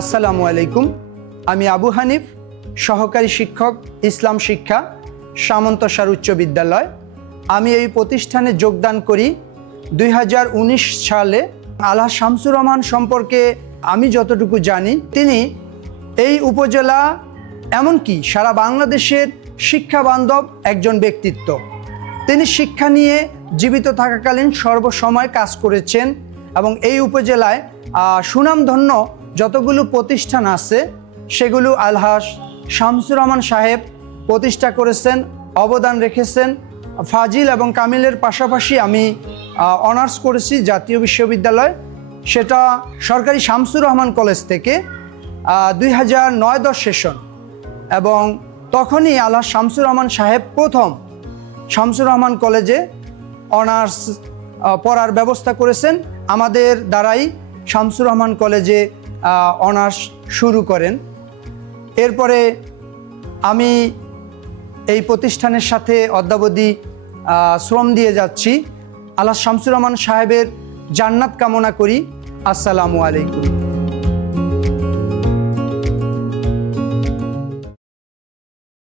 আসসালামু আলাইকুম। আমি আবু হানিফ, সহকারী শিক্ষক, ইসলাম শিক্ষা, সামন্তসার উচ্চ বিদ্যালয়। আমি এই প্রতিষ্ঠানে যোগদান করি 2019 সালে। আলহাজ শামসুর রহমান সম্পর্কে আমি যতটুকু জানি, তিনি এই উপজেলা এমনকি সারা বাংলাদেশের শিক্ষা বান্ধব একজন ব্যক্তিত্ব। তিনি শিক্ষা নিয়ে জীবিত থাকাকালীন সর্বসময় কাজ করেছেন এবং এই উপজেলায় সুনামধন্য যতগুলো প্রতিষ্ঠান আছে সেগুলো আলহাজ শামসুর রহমান সাহেব প্রতিষ্ঠা করেছেন, অবদান রেখেছেন। ফাজিল এবং কামিলের পাশাপাশি আমি অনার্স করেছি জাতীয় বিশ্ববিদ্যালয়, সেটা সরকারি শামসুর রহমান কলেজ থেকে 2009-10 সেশন। এবং তখনই আলহাজ শামসুর রহমান সাহেব প্রথম শামসুর রহমান কলেজে অনার্স পড়ার ব্যবস্থা করেছেন। আমাদের দ্বারাই শামসুর রহমান কলেজে অনার্স শুরু করেন। এরপরে আমি এই প্রতিষ্ঠানের সাথে অদ্যাবধি শ্রম দিয়ে যাচ্ছি। আলহাজ শামসুর রহমান সাহেবের জান্নাত কামনা করি। আসসালামু আলাইকুম।